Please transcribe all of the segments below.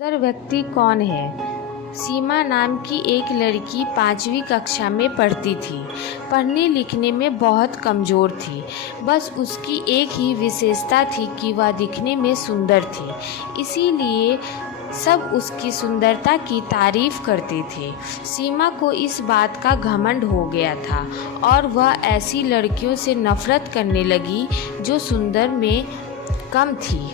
सुंदर व्यक्ति कौन है? सीमा नाम की एक लड़की 5वीं कक्षा में पढ़ती थी। पढ़ने लिखने में बहुत कमज़ोर थी। बस उसकी एक ही विशेषता थी कि वह दिखने में सुंदर थी, इसीलिए सब उसकी सुंदरता की तारीफ़ करते थे। सीमा को इस बात का घमंड हो गया था और वह ऐसी लड़कियों से नफ़रत करने लगी जो सुंदर में कम थी।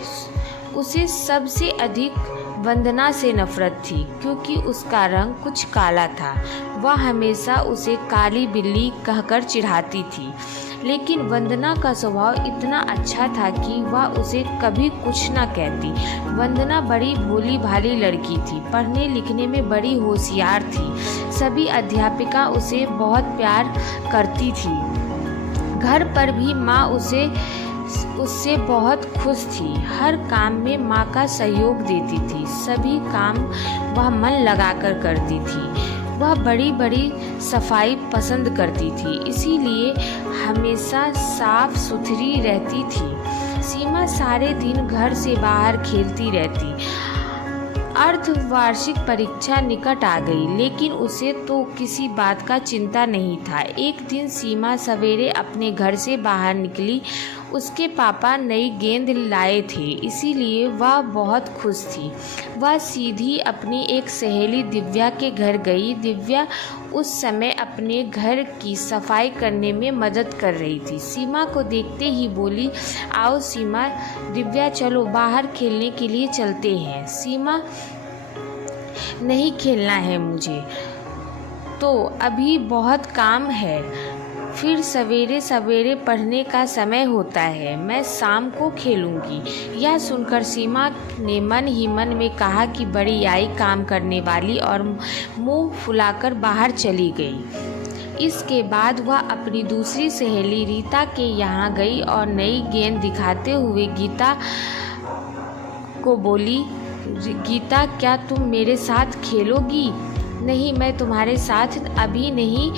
उसे सबसे अधिक वंदना से नफ़रत थी, क्योंकि उसका रंग कुछ काला था। वह हमेशा उसे काली बिल्ली कहकर चिढ़ाती थी, लेकिन वंदना का स्वभाव इतना अच्छा था कि वह उसे कभी कुछ न कहती। वंदना बड़ी भोली भाली लड़की थी, पढ़ने लिखने में बड़ी होशियार थी। सभी अध्यापिका उसे बहुत प्यार करती थी। घर पर भी माँ उससे बहुत खुश थी। हर काम में माँ का सहयोग देती थी। सभी काम वह मन लगाकर करती थी। वह बड़ी बड़ी सफाई पसंद करती थी, इसीलिए हमेशा साफ सुथरी रहती थी। सीमा सारे दिन घर से बाहर खेलती रहती। अर्धवार्षिक परीक्षा निकट आ गई, लेकिन उसे तो किसी बात का चिंता नहीं था। एक दिन सीमा सवेरे अपने घर से बाहर निकली। उसके पापा नई गेंद लाए थे, इसीलिए वह बहुत खुश थी। वह सीधी अपनी एक सहेली दिव्या के घर गई। दिव्या उस समय अपने घर की सफाई करने में मदद कर रही थी। सीमा को देखते ही बोली, आओ सीमा, दिव्या चलो बाहर खेलने के लिए चलते हैं। सीमा, नहीं खेलना है मुझे, तो अभी बहुत काम है, फिर सवेरे सवेरे पढ़ने का समय होता है, मैं शाम को खेलूंगी। यह सुनकर सीमा ने मन ही मन में कहा कि बड़ी आई काम करने वाली, और मुंह फुलाकर बाहर चली गई। इसके बाद वह अपनी दूसरी सहेली रीता के यहाँ गई और नई गेंद दिखाते हुए गीता को बोली, गीता क्या तुम मेरे साथ खेलोगी? नहीं, मैं तुम्हारे साथ अभी नहीं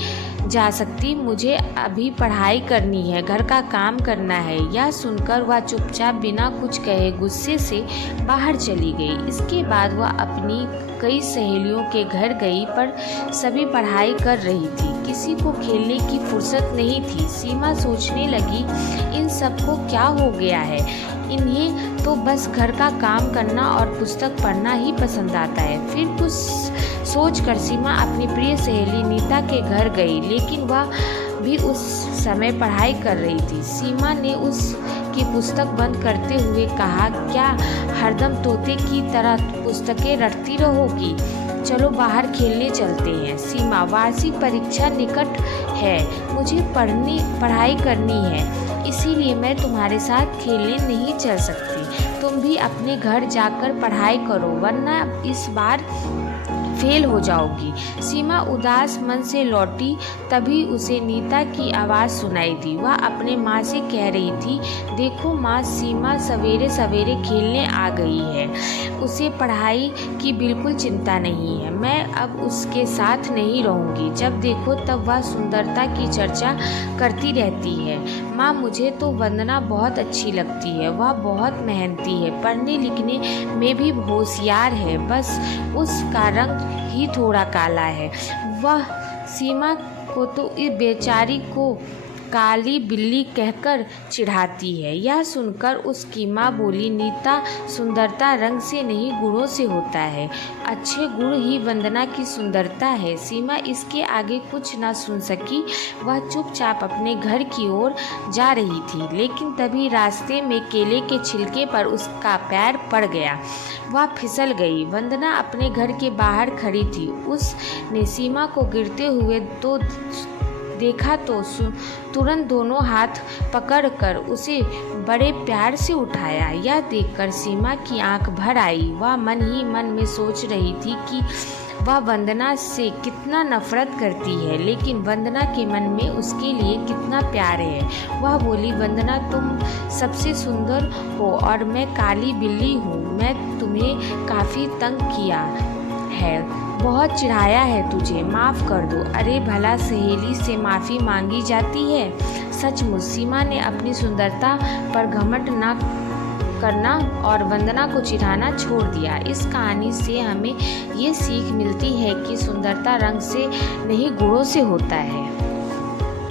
जा सकती, मुझे अभी पढ़ाई करनी है, घर का काम करना है। यह सुनकर वह चुपचाप बिना कुछ कहे गुस्से से बाहर चली गई। इसके बाद वह अपनी कई सहेलियों के घर गई, पर सभी पढ़ाई कर रही थी, किसी को खेलने की फुर्सत नहीं थी। सीमा सोचने लगी, इन सबको क्या हो गया है? इन्हें तो बस घर का काम करना और पुस्तक पढ़ना ही पसंद आता है। फिर कुछ सोचकर सीमा अपनी प्रिय सहेली नीता के घर गई, लेकिन वह भी उस समय पढ़ाई कर रही थी। सीमा ने उसकी पुस्तक बंद करते हुए कहा, क्या हरदम तोते की तरह पुस्तकें रटती रहोगी? चलो बाहर खेलने चलते हैं। सीमा, वार्षिक परीक्षा निकट है, मुझे पढ़ाई करनी है, इसीलिए मैं तुम्हारे साथ खेलने नहीं चल सकती। तुम भी अपने घर जाकर पढ़ाई करो, वरना इस बार फेल हो जाओगी। सीमा उदास मन से लौटी, तभी उसे नीता की आवाज़ सुनाई दी। वह अपने माँ से कह रही थी, देखो माँ, सीमा सवेरे सवेरे खेलने आ गई है, उसे पढ़ाई की बिल्कुल चिंता नहीं है। मैं अब उसके साथ नहीं रहूँगी। जब देखो तब वह सुंदरता की चर्चा करती रहती है। माँ, मुझे तो वंदना बहुत अच्छी लगती है, वह बहुत मेहनती है, पढ़ने लिखने में भी होशियार है, बस उसका रंग ही थोड़ा काला है। वह सीमा को तो इस बेचारी को काली बिल्ली कहकर चिढ़ाती है। यह सुनकर उसकी माँ बोली, नीता, सुंदरता रंग से नहीं गुणों से होता है, अच्छे गुण ही वंदना की सुंदरता है। सीमा इसके आगे कुछ न सुन सकी। वह चुपचाप अपने घर की ओर जा रही थी, लेकिन तभी रास्ते में केले के छिलके पर उसका पैर पड़ गया। वह फिसल गई। वंदना अपने घर के बाहर खड़ी थी। उसने सीमा को गिरते हुए तो देखा तो तुरंत दोनों हाथ पकड़कर उसे बड़े प्यार से उठाया। यह देखकर सीमा की आंख भर आई। वह मन ही मन में सोच रही थी कि वह वंदना से कितना नफरत करती है, लेकिन वंदना के मन में उसके लिए कितना प्यार है। वह बोली, वंदना, तुम सबसे सुंदर हो और मैं काली बिल्ली हूँ। मैं तुम्हें काफ़ी तंग किया है, बहुत चिढ़ाया है तुझे, माफ़ कर दो। अरे भला सहेली से माफ़ी मांगी जाती है? सचमुच सीमा ने अपनी सुंदरता पर घमंड न करना और वंदना को चिढ़ाना छोड़ दिया। इस कहानी से हमें ये सीख मिलती है कि सुंदरता रंग से नहीं गुणों से होता है।